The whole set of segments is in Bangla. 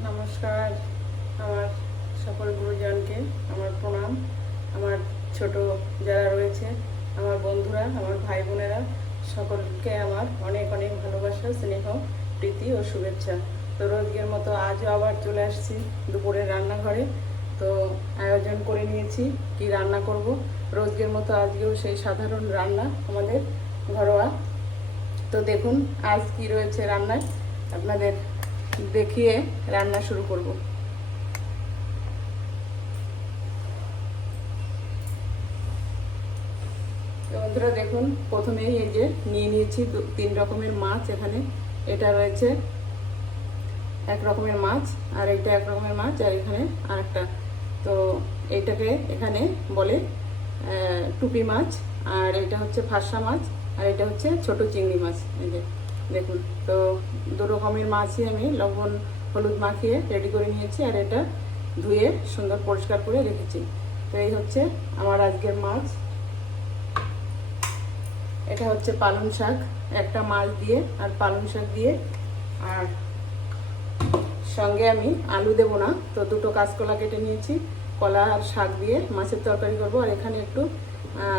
নমস্কার। আমার সকল গুরুজনকে আমার প্রণাম। আমার ছোট যারা রয়েছে, আমার বন্ধুরা, আমার ভাই বোনেরা, সকলকে আমার অনেক অনেক ভালোবাসা, স্নেহ, প্রীতি ও শুভেচ্ছা। তো রোজকের মতো আজও আবার চলে আসছি দুপুরের রান্নাঘরে। তো আয়োজন করে নিয়েছি কি রান্না করব। রোজকের মতো আজকেও সেই সাধারণ রান্না আমাদের ঘরোয়া। তো দেখুন আজ কি রয়েছে রান্নায়, আপনাদের দেখিয়ে রান্না শুরু করব। তো বন্ধুরা দেখুন, প্রথমেই এই যে নিয়ে নিয়েছি তিন রকমের মাছ। এখানে এটা রয়েছে এক রকমের মাছ, আর এটা এক রকমের মাছ, আর এখানে আরেকটা। তো এইটাকে এখানে বলে টুপি মাছ, আর এটা হচ্ছে ফাঁসা মাছ, আর এটা হচ্ছে ছোট চিংড়ি মাছ। এই যে দেখুন, তো দু রকমের মাছই আমি লবণ হলুদ মাখিয়ে রেডি করে নিয়েছি, আর এটা ধুয়ে সুন্দর পরিষ্কার করে রেখেছি। তো এই হচ্ছে আমার আজকের মাছ। এটা হচ্ছে পালং শাক, একটা মাছ দিয়ে আর পালং শাক দিয়ে, আর সঙ্গে আমি আলু দেবো না, তো দুটো কাঁচকলা কেটে নিয়েছি, কলা আর শাক দিয়ে মাছের তরকারি করব। আর এখানে একটু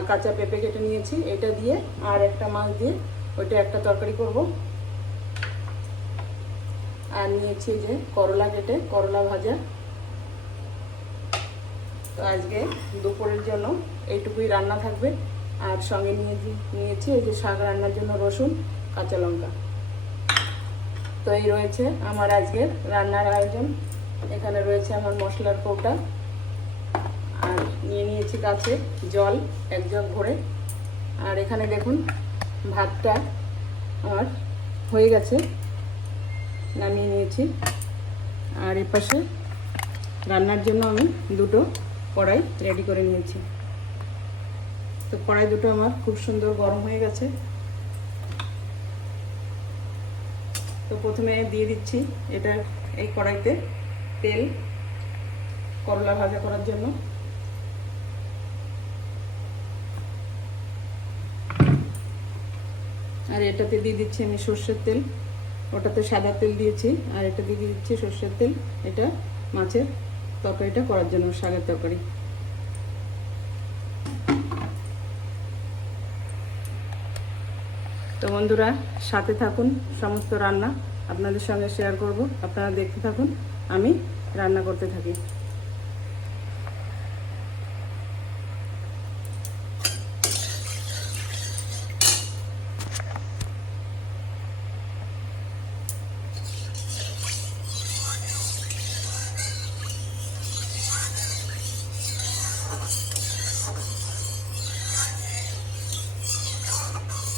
কাঁচা পেঁপে কেটে নিয়েছি, এটা দিয়ে আর একটা মাছ দিয়ে ওইটা একটা তরকারি করব। আর নিয়েছি যে করলা কেটে, করলা ভাজা। তো আজকে দুপুরের জন্য এইটুকুই রান্না থাকবে। আর সঙ্গে নিয়েছি এই যে শাক রান্নার জন্য রসুন, কাঁচা লঙ্কা। তো এই রয়েছে আমার আজকের রান্নার আয়োজন। এখানে রয়েছে আমার মশলার কৌটা, আর নিয়ে নিয়েছি কাছে জল এক জগ ভরে। আর এখানে দেখুন ভাতটা আমার হয়ে গেছে, নামিয়ে নিয়েছি। আর এপাশে রান্নার জন্য আমি দুটো কড়াই রেডি করে নিয়েছি। তো কড়াই দুটো আমার খুব সুন্দর গরম হয়ে গেছে। তো প্রথমে দিয়ে দিচ্ছি এটা এই কড়াইতে তেল করলা ভাজা করার জন্য। আর এটাতে দিয়ে দিচ্ছি আমি সর্ষের তেল, ওটাতে সাদা তেল দিয়েছি, আর এটা দিয়ে দিচ্ছি সর্ষের তেল। এটা মাছের তরকারিটা করার জন্য, শাকের তরকারি। তো বন্ধুরা সাথে থাকুন, সমস্ত রান্না আপনাদের সঙ্গে শেয়ার করব, আপনারা দেখতে থাকুন, আমি রান্না করতে থাকি।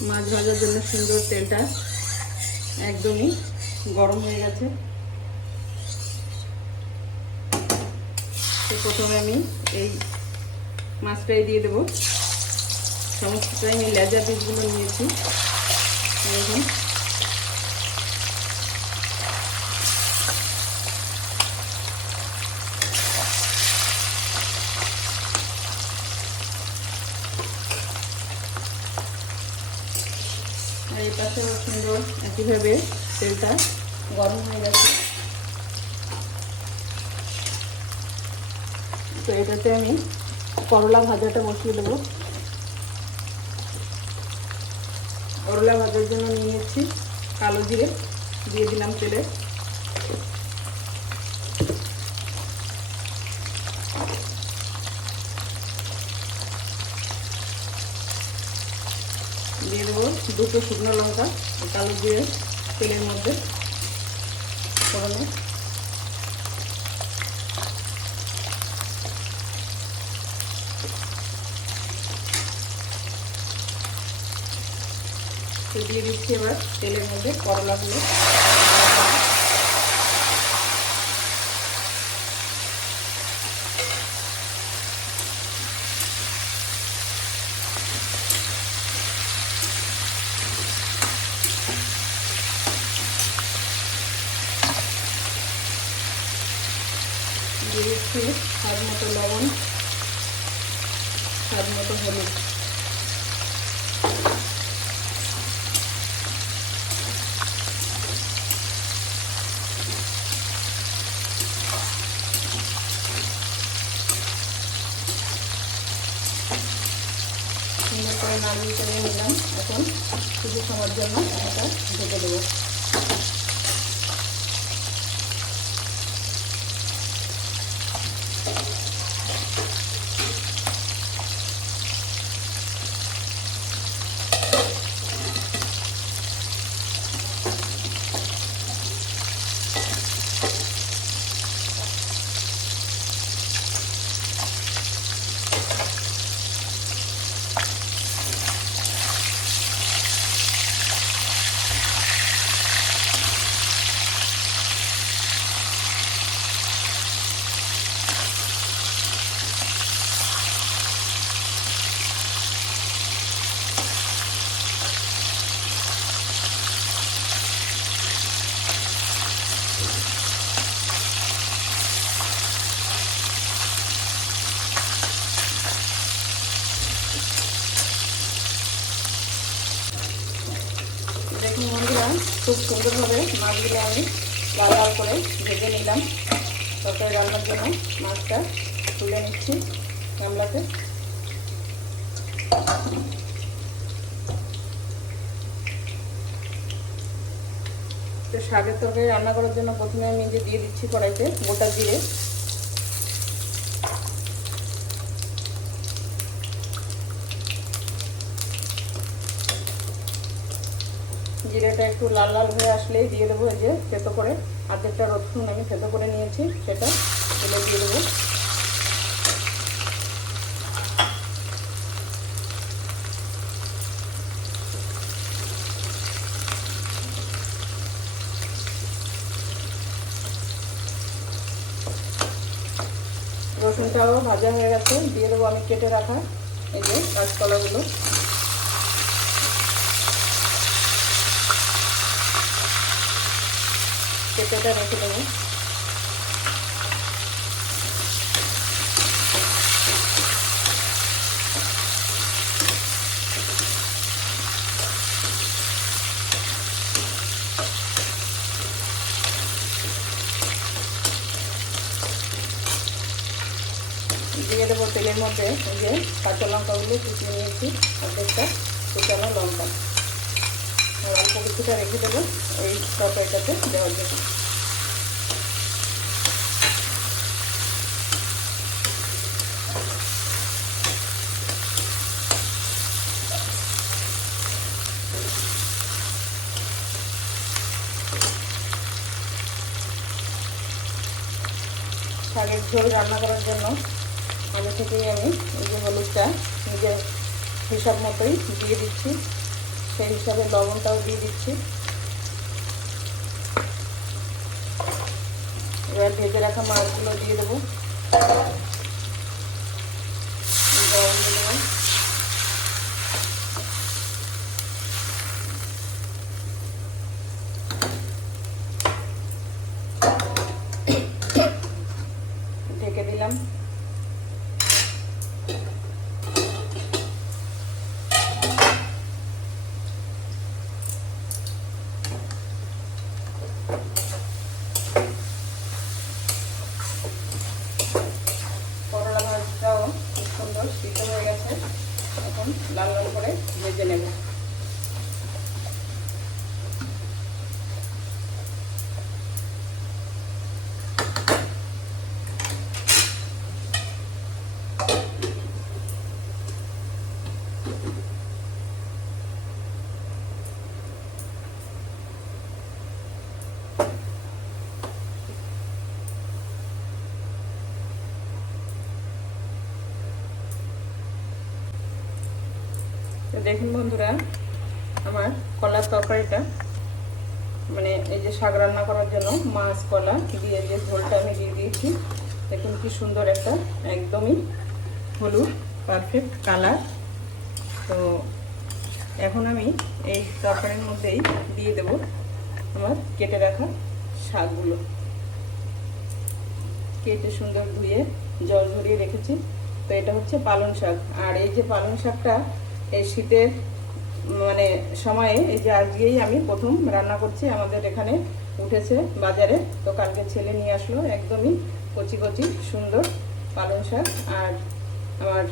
মাছ ভাজার জন্য সুন্দর তেলটা একদমই গরম হয়ে গেছে। তো প্রথমে আমি এই মাছটাই দিয়ে দেবো। সমস্তটাই আমি লেজা পিসগুলো নিয়েছি। দেখুন আর এই পাশেও সুন্দর একইভাবে তেলটা গরম হয়ে গেছে। তো এটাতে আমি করলা ভাজাটা বসিয়ে দেবো। করলা ভাজার জন্য নিয়েছি কালো জিরে, দিয়ে দিলাম তেলে। দিয়ে দেবো দুটো শুকনো লঙ্কা কালো জিরে তেলের মধ্যে ফোড়নে। তো দিয়ে দিচ্ছি এবার তেলের মধ্যে করলাগুলো। দিয়ে দিচ্ছি স্বাদ মতো লবণ, স্বাদ মতো হলুদ। ভালোভাবে নাড়িয়ে চেড়ে নিলাম। এখন কিছু সময়ের জন্য এটা ঢেকে দেবো। দেখুন বন্ধুরা, খুব সুন্দরভাবে মাছগুলো আমি লাল লাল করে ভেজে নিলাম। তরকারি রান্নার জন্য মাছটা তুলে নিচ্ছি গামলাতে। তো শাকের তরকারি রান্না করার জন্য প্রথমে আমি যে দিয়ে দিচ্ছি কড়াইতে গোটা জিরে। জিরেটা একটু লাল লাল হয়ে আসলেই দিয়ে দেবো এই যে থেতো করে আধেকটা রসুন আমি থেতো করে নিয়েছি, সেটা তুলে দিয়ে দেবো। রসুনটাও ভাজা হয়ে গেছে, দিয়ে দেবো আমি কেটে রাখা এই যে কাঁচকলাগুলো। কেটেটা রেখে দেবো। দিয়ে দেবো তেলের মধ্যে এই যে কাঁচা লঙ্কাগুলো কুচিয়ে নিয়েছি, অর্ধেকটা কুচানো লঙ্কা আর অল্প কিছুটা রেখে দেবো এই তরকারিটাতে দেওয়ার জন্য। শাকের ঝোল রান্না করার জন্য আগে থেকেই আমি এই যে হলুদটা নিজের হিসাব মতোই দিয়ে দিচ্ছি, সেই হিসাবে লবণটাও দিয়ে দিচ্ছি। এবার ভেজে রাখা মাছগুলো দিয়ে দেবো, গরম দিয়ে দেবো। ঢেকে দিলাম। করলা ভাজটাও খুব সুন্দর সিদ্ধ হয়ে গেছে, এখন লাল লাল করে ভেজে নেব। তো দেখুন বন্ধুরা, আমার কলার তরকারিটা মানে এই যে শাক রান্না করার জন্য মাছ কলা দিয়ে যে ঝোলটা আমি দিয়ে দিয়েছি, দেখুন কি সুন্দর একটা একদমই হলুদ পারফেক্ট কালার। তো এখন আমি এই তরকারির মধ্যেই দিয়ে দেব আমার কেটে রাখা শাকগুলো। কেটে সুন্দর ধুয়ে জল ঝরিয়ে রেখেছি। তো এটা হচ্ছে পালং শাক, আর এই যে পালং শাকটা এই শীতের মানে সময়ে এই যে আজকেই আমি প্রথম রান্না করছি, আমাদের এখানে উঠেছে বাজারে। তো কালকে ছেলে নিয়ে আসলো একদমই কচি কচি সুন্দর পালং শাক। আর আমার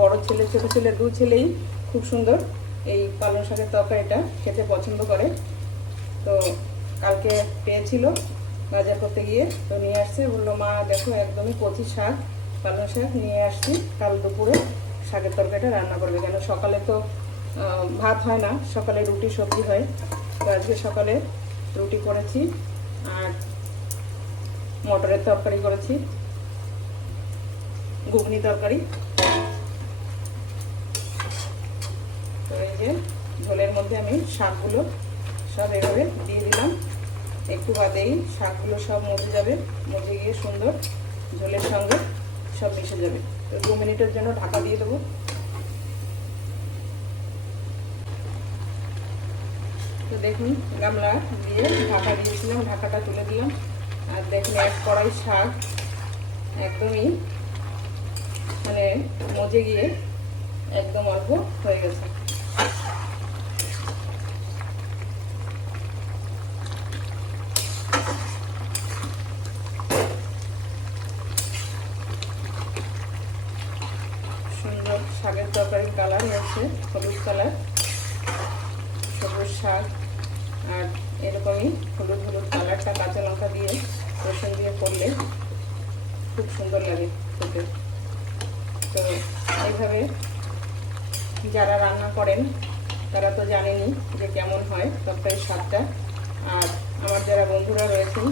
বড় ছেলে ছোটো ছেলে দু ছেলেই খুব সুন্দর এই পালং শাকের তরকারিটা খেতে পছন্দ করে। তো কালকে পেয়েছিল বাজার করতে গিয়ে, তো নিয়ে আসছে, বললো মা দেখো একদমই কচি শাক, পালং শাক নিয়ে আসছি, কাল দুপুরে শাকের তরকারিটা রান্না করবে। কেন সকালে তো ভাত হয় না, সকালে রুটি সবজি হয়। তো আজকে সকালে রুটি করেছি আর মটরের তরকারি করেছি, ঘুগনি তরকারি। তো এই যে ঝোলের মধ্যে আমি শাকগুলো সব এভাবে দিয়ে দিলাম, একটু বাদেই শাকগুলো সব মজে যাবে, মজে গিয়ে সুন্দর ঝোলের সঙ্গে সব মিশে যাবে। তো 2 মিনিটের জন্য ঢাকা দিয়ে দেবো। তো দেখুন গামলা দিয়ে ঢাকা দিয়েছিলাম, ঢাকাটা তুলে দিলাম, আর দেখুন এক কড়াই শাক একদমই মানে মজে গিয়ে একদম অল্প হয়ে গেছে। সুন্দর শাকের তরকারির কালার হয়েছে, হলুদ কালার, সবুজ শাক, আর এরকমই হলুদ হলুদ কালারটা কাঁচা লঙ্কা দিয়ে রসুন দিয়ে করলে খুব সুন্দর লাগে খেতে। তো এইভাবে যারা রান্না করেন তারা তো জানেনই যে কেমন হয় তরকারির স্বাদটা। আর আমার যারা বন্ধুরা রয়েছেন,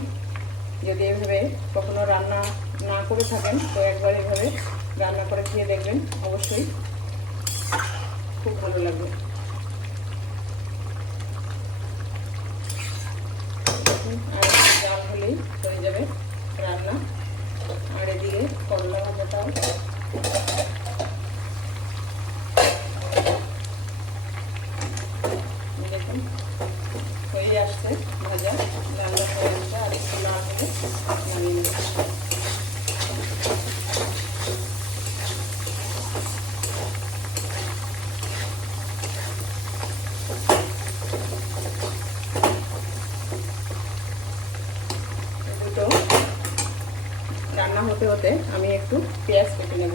যদি এভাবে কখনো রান্না না করে থাকেন তো একবার এভাবে রান্না করে খেয়ে দেখবেন, অবশ্যই খুব ভালো লাগবে। আর জাল হলেই হয়ে যাবে রান্না। আর এদিকে করলা ভাজাটাও দেখুন হয়ে আসছে ভাজা, লাল হয়ে আসছে, আর একটু লাল হলে নামিয়ে নেব। দুটো রান্না হতে হতে আমি একটু পেঁয়াজ কেটে নেব।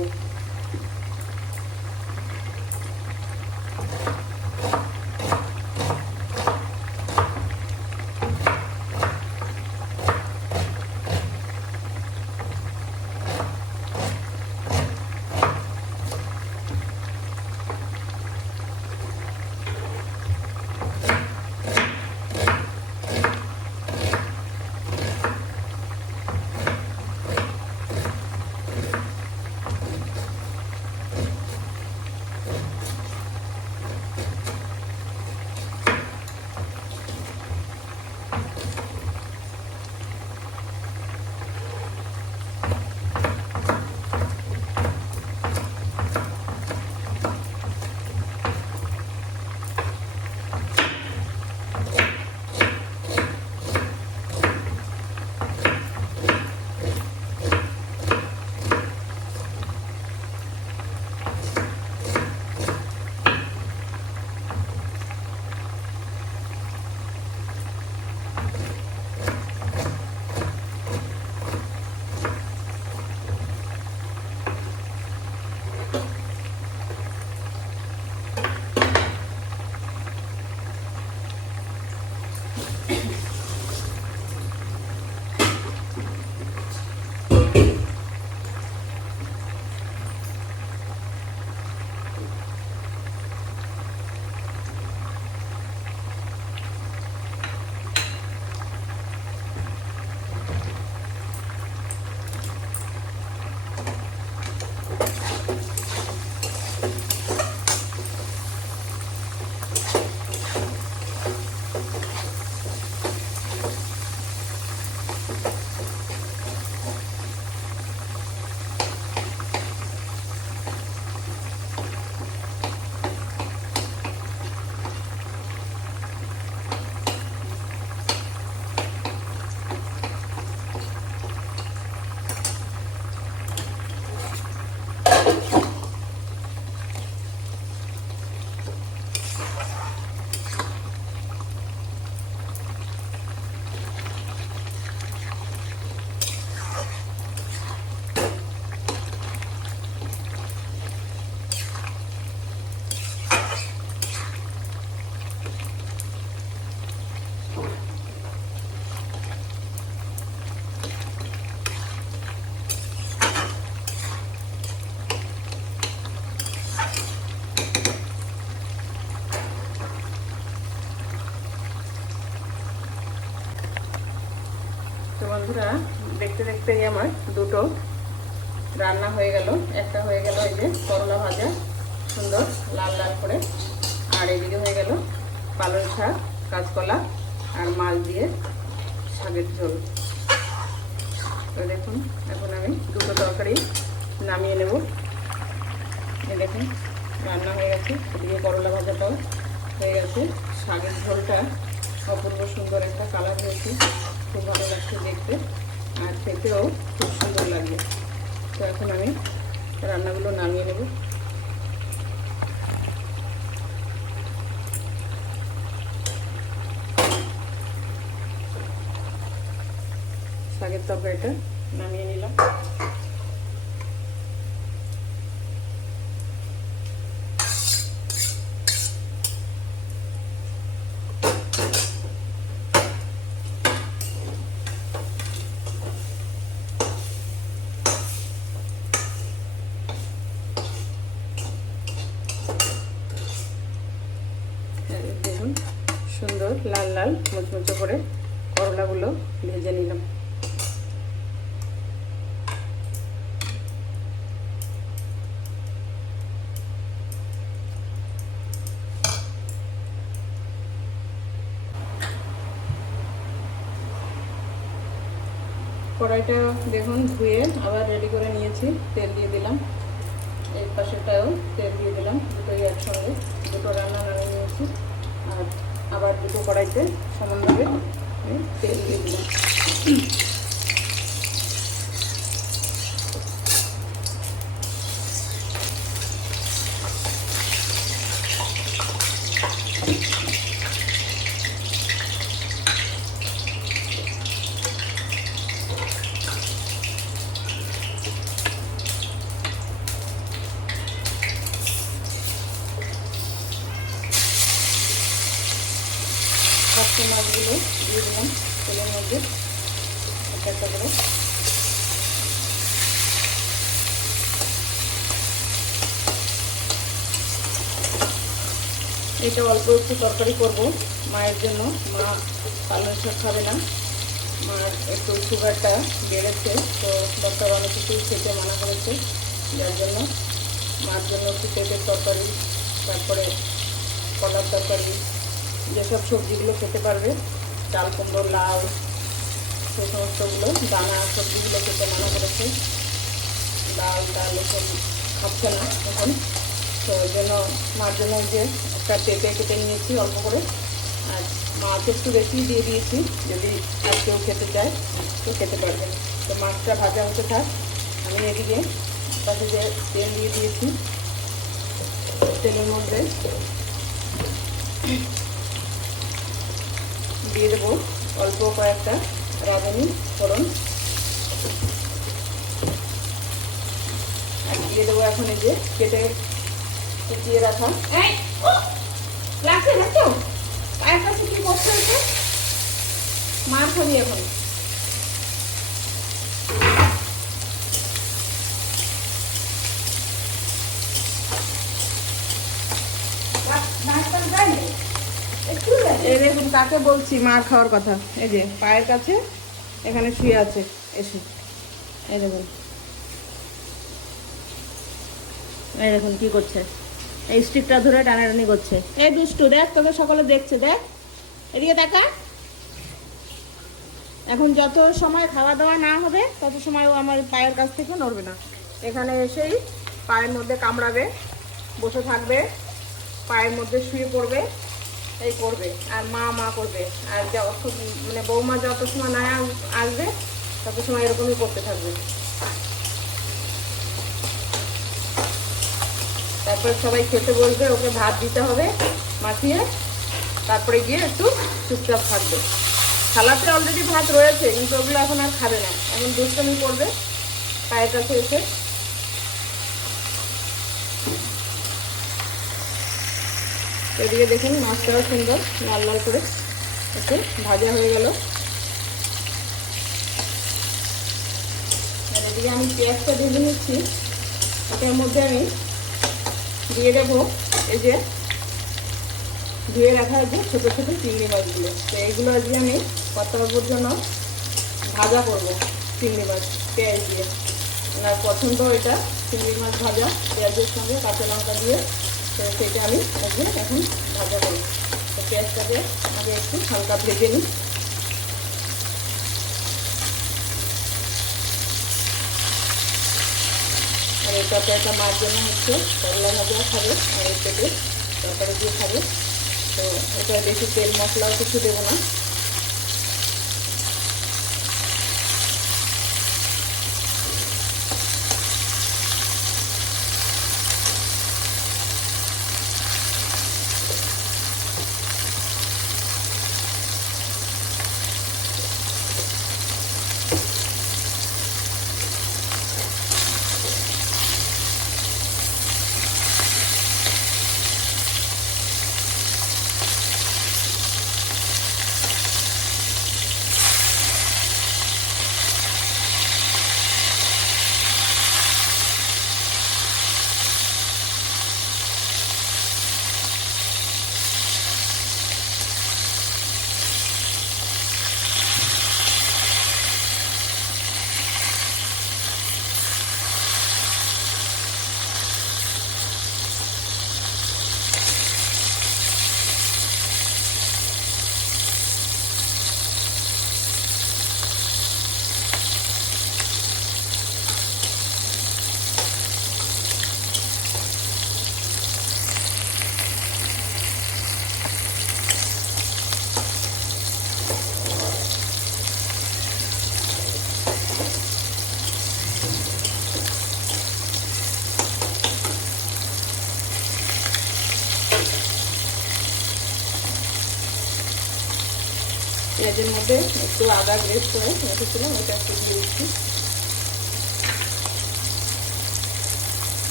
তো বন্ধুরা, দেখতে দেখতেই আমার দুটো রান্না হয়ে গেল। একটা হয়ে গেল এই যে করলা ভাজা, সুন্দর লাল লাল করে, আর এদিকে হয়ে গেল পালং শাক, কাঁচকলা আর মাছ দিয়ে শাকের ঝোল। তো দেখুন, এখন আমি দুটো তরকারি নামিয়ে নেব। দেখুন রান্না হয়ে গেছে, এদিকে করলা ভাজাটাও হয়ে গেছে। শাকের ঝোলটা অপূর্ব সুন্দর একটা কালার হয়েছে, খুব ভালো লাগছে দেখতে, আর খেতেও খুব সুন্দর লাগবে। তো এখন আমি রান্নাগুলো নামিয়ে নেব। শাকের তরকারিটা নামিয়ে নিলাম। দেখুন সুন্দর লাল লাল মুচমুচে করে করলাগুলো ভেজে নিলাম। কড়াইটা দেখুন ধুয়ে আবার রেডি করে নিয়েছি, তেল দিয়ে দিলাম। এই পাশেটাও তেল দিয়ে দিলাম, দুটোই একসঙ্গে দুটো রান্না নামিয়ে নিয়েছি। আর আবার দুটো কড়াইতে সমানভাবে তেল দিয়ে দিলাম। সবচেয়ে মাছগুলো দিয়ে দিলাম তেলের মধ্যে একটা একটা করে। এটা অল্প একটু তরকারি করব মায়ের জন্য, মা পালং শাক খাবে না, মার একটু সুগারটা বেড়েছে, তো ডক্টর অনেক কিছু খেতে মানা করেছে, যার জন্য মার জন্য একটু পেঁপের তরকারি, তারপরে কলার তরকারি, যেসব সবজিগুলো খেতে পারবে, চাল কুমড়ো, লাউ, সেই সমস্তগুলো দানা সবজিগুলো খেতে মানা করেছে। ডাল ডাল এসব খাচ্ছে না এখন, তো ওই জন্য মার জন্য যে একটা পেঁপে কেটে নিয়েছি অল্প করে, আর মাছ একটু বেশি দিয়ে দিয়েছি, যদি আর কেউ খেতে চায় তো খেতে পারবে। তো মাছটা ভাজা হতে থাক, আমি এদিকে তাতে যে তেল দিয়ে দিয়েছি, তেলের মধ্যে দিয়ে দেবো অল্প কয়েকটা রাঁধুনি ফোড়ন, আর দিয়ে দেবো এখন এই যে কেটে কুচিয়ে রাখা। রাখছে রাখছো পায়ের কাছে কি করতে হয়েছে, মার খাবি এখন। এই দেখুন কাকে বলছি মার খাওয়ার কথা, এই যে পায়ের কাছে এখানে শুয়ে আছে এসে, এই দেখুন, এই দেখুন কি করছে, এই স্টিকটা ধরে টানাটানি করছে। এই দুষ্টু, দেখ তোকে সকলে দেখছে, দেখ এদিকে দেখা। এখন যত সময় খাওয়া দাওয়া না হবে তত সময় ও আমার পায়ের কাছ থেকে নড়বে না, এখানে এসেই পায়ের মধ্যে কামড়াবে, বসে থাকবে, পায়ের মধ্যে শুয়ে পড়বে, এই করবে, আর মা মা করবে। আর মানে বৌমা যত সময় না আসবে তত সময় এরকমই করতে থাকবে। তারপর সবাই খেতে বলবে, ওকে ভাত দিতে হবে মাখিয়ে, তারপরে গিয়ে একটু চুপচাপ থাকবে। থালাতে অলরেডি ভাত রয়েছে, কিন্তু ওগুলো এখন আর খাবে না, এখন দুষ্টমি করবে পায়ের কাছে এসে। এদিকে দেখুন মাছটাও সুন্দর লাল লাল করে একটু ভাজা হয়ে গেল। এদিকে আমি পেঁয়াজটা ভেজে নিচ্ছি, এটার মধ্যে আমি দিয়ে দেবো এই যে ধুয়ে রাখা যে ছোটো ছোটো চিংড়ি মাছগুলো। তো এইগুলো আজকে আমি পাতলার জন্য ভাজা করব চিংড়ি মাছ পেঁয়াজ দিয়ে। ওনার পছন্দ এটা চিংড়ি মাছ ভাজা পেঁয়াজের সঙ্গে কাঁচা লঙ্কা দিয়ে। তো সেটা আমি আজকে এখন ভাজা করব। তো পেঁয়াজটাকে আগে একটু হালকা ভেজে নিই। আর এই তরকারিটা মার জন্য হচ্ছে করলা ভাজা খাবে আর এর পেটে তরকারি দিয়ে খাবে। তো এটা বেশি তেল মশলাও কিছু দেবো না। পেঁয়াজের মধ্যে একটু আদা গ্রেট করে রেখেছিলাম, ওটা একটু দিয়ে দিচ্ছি।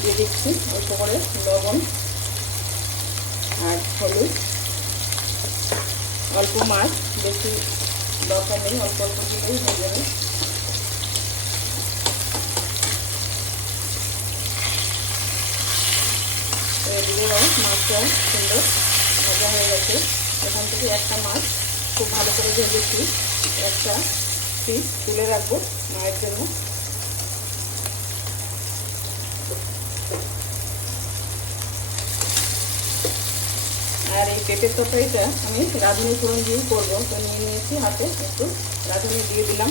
দিয়ে দিচ্ছি অল্প করে লবণ আর হলুদ। অল্প মাছ, বেশি দরকার নেই, অল্প অল্প দিলেই হয়ে যাবে। এদিকে মাছটা সুন্দর ভাজা হয়ে গেছে। এখান থেকে একটা মাছ খুব ভালো করে ভেজেছি, একটা পিস তুলে রাখবো মায়ের জন্য। আর এই পেঁপের তরকারিটা আমি রাঁধুনি ফোড়ন দিয়ে করবো। তো নিয়ে নিয়েছি হাতে, একটু রাঁধুনি দিয়ে দিলাম।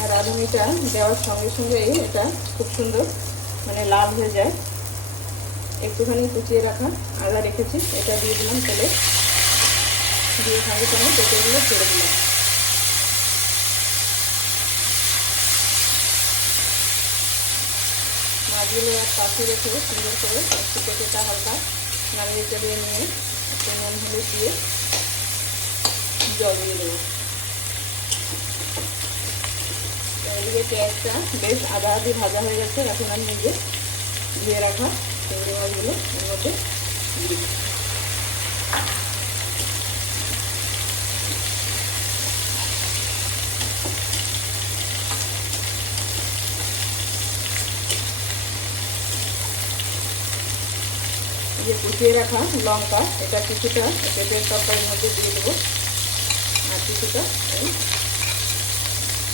আর রাঁধুনিটা দেওয়ার সঙ্গে সঙ্গেই এটা খুব সুন্দর মানে লাল হয়ে যায়। একটুখানি কুচিয়ে রাখা আদা রেখেছি, এটা দিয়ে দিলাম তেলে, দিয়ে সঙ্গে সঙ্গে পেঁপেগুলো ছেড়ে দিলাম। মাছগুলো এক পাশে রেখে সুন্দর করে একটু পেঁপেটা হালকা নাড়িয়ে চালিয়ে নিয়ে একটু নুন হলুদ দিয়ে জল দিয়ে দেবো। এদিকে পেঁয়াজটা বেশ আধা আধি ভাজা হয়ে গেছে। এখন আমি নিজে ধুয়ে রাখা চিংড়ি মাছগুলো এর মধ্যে দিয়ে দিই। যে কুচিয়ে রাখা লঙ্কা, এটা কিছুটা পেঁপের তরকারির মধ্যে দিয়ে দেবো, আর কিছুটা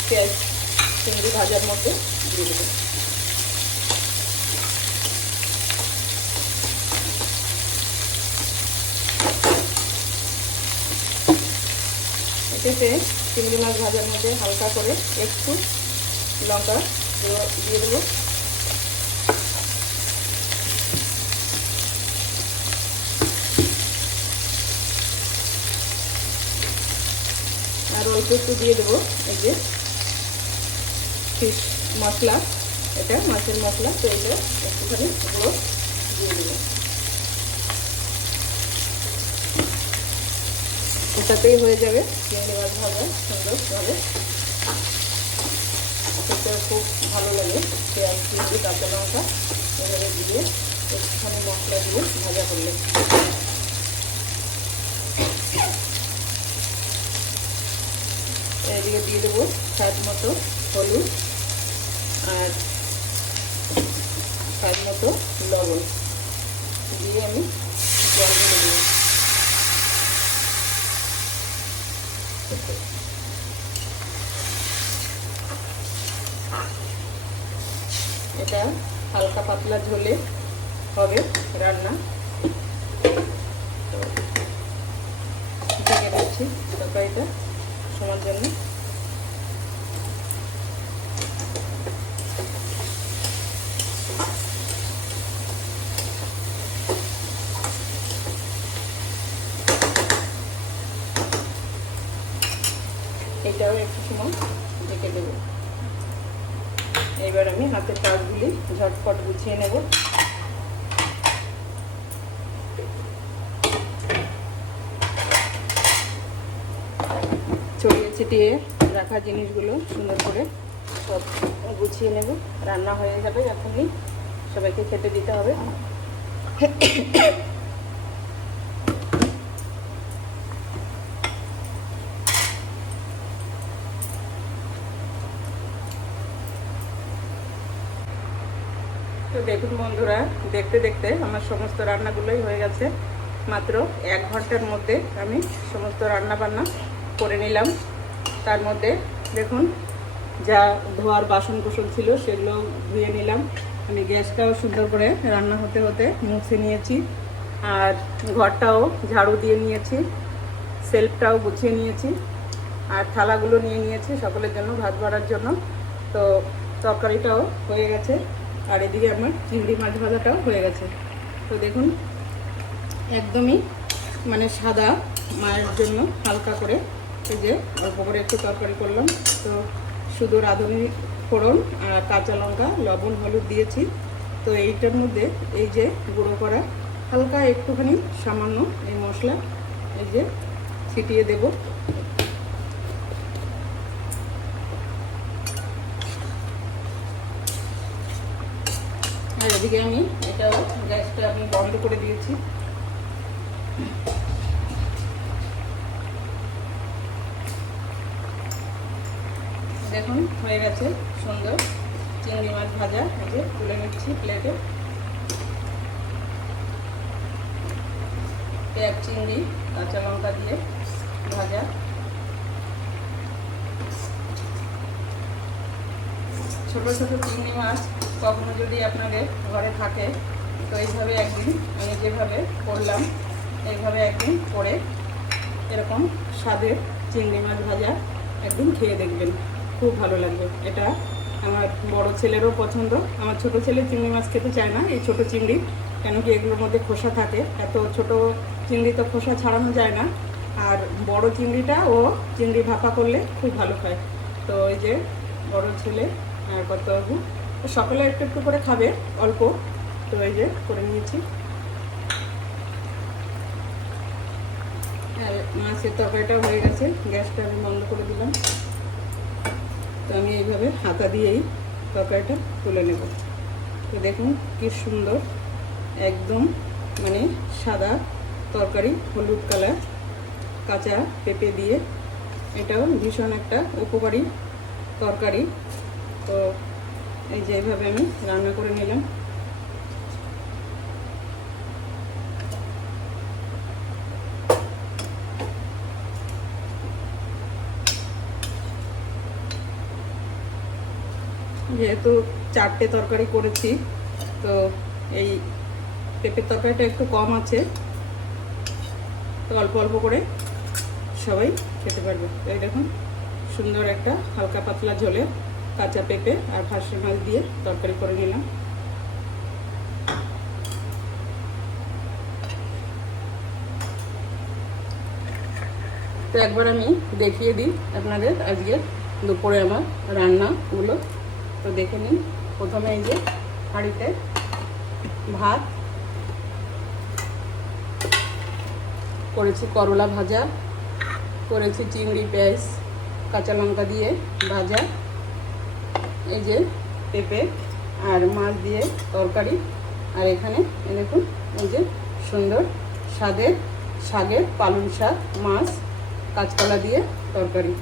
পেঁয়াজ চিংড়ি ভাজার মধ্যে দিয়ে দেবো। এটাতে চিংড়ি মাছ ভাজার মধ্যে হালকা করে একটু লঙ্কা দিয়ে দেবো। আর অল্প একটু দিয়ে দেবো এই যে ফিশ মশলা, এটা মাছের মশলা। তো এটা একটুখানি গুঁড়ো দিয়ে দেবো। এটাতেই হয়ে যাবে চিংড়ি মাছ ভাজা সুন্দরভাবে। খেতে খুব ভালো লাগে। পেঁয়াজ চিংড়ি কাঁচা লঙ্কা এভাবে দিয়ে একটুখানি মশলা দিয়ে ভাজা করলে। এদিকে দিয়ে দেবো স্বাদ মতো হলুদ আর স্বাদ মতো লবণ দিয়ে আমি জল ঢেলে দেবো। এটা হালকা পাতলা ঝোলে হবে রান্না। ঢেকে দিচ্ছি তরকারিটা সময়ের জন্য। এটাও একটু সময় ঢেকে দেবো। এবার আমি হাতের কাজগুলি ঝটপট গুছিয়ে নেব। ছড়িয়ে ছিটিয়ে রাখা জিনিসগুলো সুন্দর করে সব গুছিয়ে নেব। রান্না হয়ে যাবে, এখনই সবাইকে খেতে দিতে হবে। তো দেখুন বন্ধুরা, দেখতে দেখতে আমার সমস্ত রান্নাগুলোই হয়ে গেছে। মাত্র 1 ঘন্টার মধ্যে আমি সমস্ত রান্না বান্না করে নিলাম। তার মধ্যে দেখুন যা ধোয়ার বাসন কুসন ছিল সেগুলো ধুয়ে নিলাম। আমি গ্যাসটাও সুন্দর করে রান্না হতে হতে মুছে নিয়েছি, আর ঘরটাও ঝাড়ু দিয়ে নিয়েছি, সেলফটাও গুছিয়ে নিয়েছি, আর থালাগুলো নিয়ে নিয়েছি সকলের জন্য ভাত ভরার জন্য। তো তরকারিটাও হয়ে গেছে, আর এদিকে আমার চিংড়ি মাছ ভাজাটাও হয়ে গেছে। তো দেখুন একদমই মানে সাদা মায়ের জন্য হালকা করে এই যে অল্প করে একটু তরকারি করলাম। তো শুধু রাঁধুনি ফোড়ন আর কাঁচা লঙ্কা, লবণ, হলুদ দিয়েছি। তো এইটার মধ্যে এই যে গুঁড়ো করা হালকা একটুখানি সামান্য এই মশলা এই যে ছিটিয়ে দেব। আর এদিকে আমি এটাও গ্যাসটা আমি বন্ধ করে দিয়েছি। দেখুন হয়ে গেছে সুন্দর চিংড়ি মাছ ভাজা। এই যে তুলে নিচ্ছি প্লেটে। পেঁয়াজ, চিংড়ি, কাঁচা লঙ্কা দিয়ে ভাজা। ছোট ছোট চিংড়ি মাছ কখনো যদি আপনাদের ঘরে থাকে তো এইভাবে একদিন আমি যেভাবে করলাম এইভাবে একদিন করে এরকম স্বাদের চিংড়ি মাছ ভাজা একদিন খেয়ে দেখবেন, খুব ভালো লাগবে। এটা আমার বড় ছেলেরও পছন্দ। আমার ছোট ছেলে চিংড়ি মাছ খেতে চায় না, এই ছোট চিংড়ি, কেন কি এগুলোর মধ্যে খোসা থাকে। এত ছোট চিংড়ি তো খোসা ছাড়ানো যায় না, আর বড় চিংড়িটা ও চিংড়ি ভাপা করলে খুব ভালো খায়। তো এই যে বড় ছেলে আর কর্তাবাবু সকলে একটু একটু করে খাবে অল্প। তো এই যে করে নিয়েছি। আর মাছের তরকারিটা হয়ে গেছে, গ্যাসটা আমি বন্ধ করে দিলাম। তো আমি এইভাবে হাতা দিয়েই তরকারিটা তুলে নেব। তো দেখুন কি সুন্দর একদম মানে সাদা তরকারি, হলুদ কালার, কাঁচা পেঁপে দিয়ে। এটাও ভীষণ একটা উপকারী তরকারি। তো এই যে এইভাবে আমি রান্না করে নিলাম। যেহেতু 4টে তরকারি করেছি তো এই পেঁপের তরকারিটা একটু কম আছে, তো অল্প অল্প করে সবাই খেতে পারবে। এই দেখুন সুন্দর একটা হালকা পাতলা ঝোলে কাঁচা পেঁপে আর ফাঁসি মাছ দিয়ে তরকারি করে নিলাম। তো একবার আমি দেখিয়ে দিই আপনাদের আজকে দুপুরে আমার রান্নাগুলো। তো দেখে নিন। প্রথমে এই যে হাঁড়িতে ভাত করেছি, করলা ভাজা করেছি, চিংড়ি, পেঁয়াজ, কাঁচা লঙ্কা দিয়ে ভাজা, এই যে পেঁপে আর মাছ দিয়ে তরকারি, আর এখানে দেখুন এই যে সুন্দর স্বাদের শাকের পালং শাক, মাছ, কাঁচকলা দিয়ে তরকারি।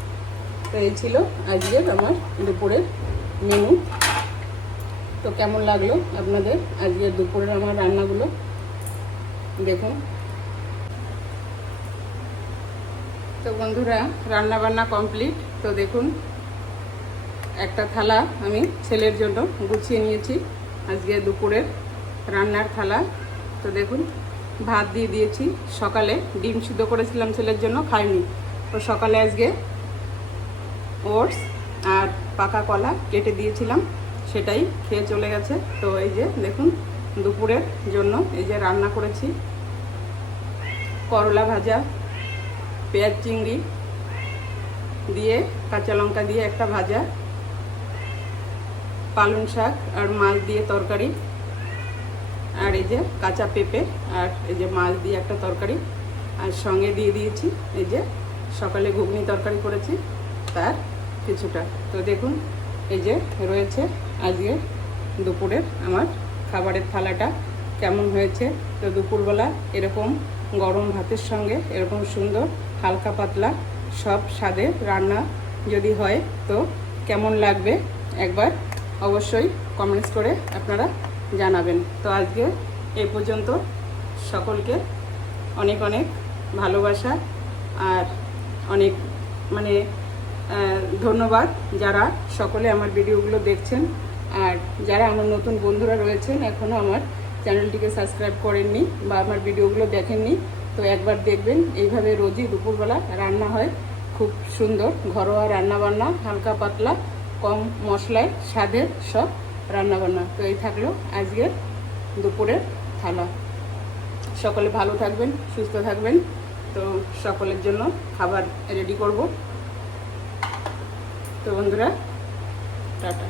তো এই ছিল আজকের আমার দুপুরের মেনু। তো কেমন লাগলো আপনাদের আজকে দুপুরের আমার রান্নাগুলো দেখুন। তো বন্ধুরা রান্না বান্না কমপ্লিট। তো দেখুন একটা থালা আমি ছেলের জন্য গুছিয়ে নিয়েছি আজকে দুপুরের রান্নার থালা। তো দেখুন ভাত দিয়ে দিয়েছি, সকালে ডিম সিদ্ধ করেছিলাম ছেলের জন্য, খাইনি। তো সকালে আজকে ওটস আর পাকা কলা কেটে দিয়েছিলাম, সেটাই খেয়ে চলে গেছে। তো এই যে দেখুন দুপুরের জন্য এই যে রান্না করেছি করলা ভাজা, পেঁয়াজ চিংড়ি দিয়ে কাঁচা লঙ্কা দিয়ে একটা ভাজা, পালং শাক আর মাছ দিয়ে তরকারি, আর এই যে কাঁচা পেঁপে আর এই যে মাছ দিয়ে একটা তরকারি, আর সঙ্গে দিয়ে দিয়েছি এই যে সকালে ঘুগনি তরকারি করেছি তার কিছুটা। তো দেখুন এই যে রয়েছে আজকে দুপুরের আমার খাবারের থালাটা কেমন হয়েছে। তো দুপুরবেলা এরকম গরম ভাতের সঙ্গে এরকম সুন্দর হালকা পাতলা সব স্বাদের রান্না যদি হয় তো কেমন লাগবে একবার অবশ্যই কমেন্টস করে আপনারা জানাবেন। তো আজকে এই পর্যন্ত, সকলকে অনেক অনেক ভালোবাসা আর অনেক ধন্যবাদ যারা সকলে আমার ভিডিওগুলো দেখছেন। আর যারা আমার নতুন বন্ধুরা রয়েছেন এখনও আমার চ্যানেলটিকে সাবস্ক্রাইব করেননি বা আমার ভিডিওগুলো দেখেননি, তো একবার দেখবেন। এইভাবে রোজই দুপুরবেলা রান্না হয়, খুব সুন্দর ঘরোয়া রান্নাবান্না, হালকা পাতলা কম মশলায় স্বাদের সব রান্নাবান্না। তো এই থাকলো আজকের দুপুরের থালা। সকলে ভালো থাকবেন, সুস্থ থাকবেন। তো সকলের জন্য খাবার রেডি করব। তো বন্ধুরা টাটা।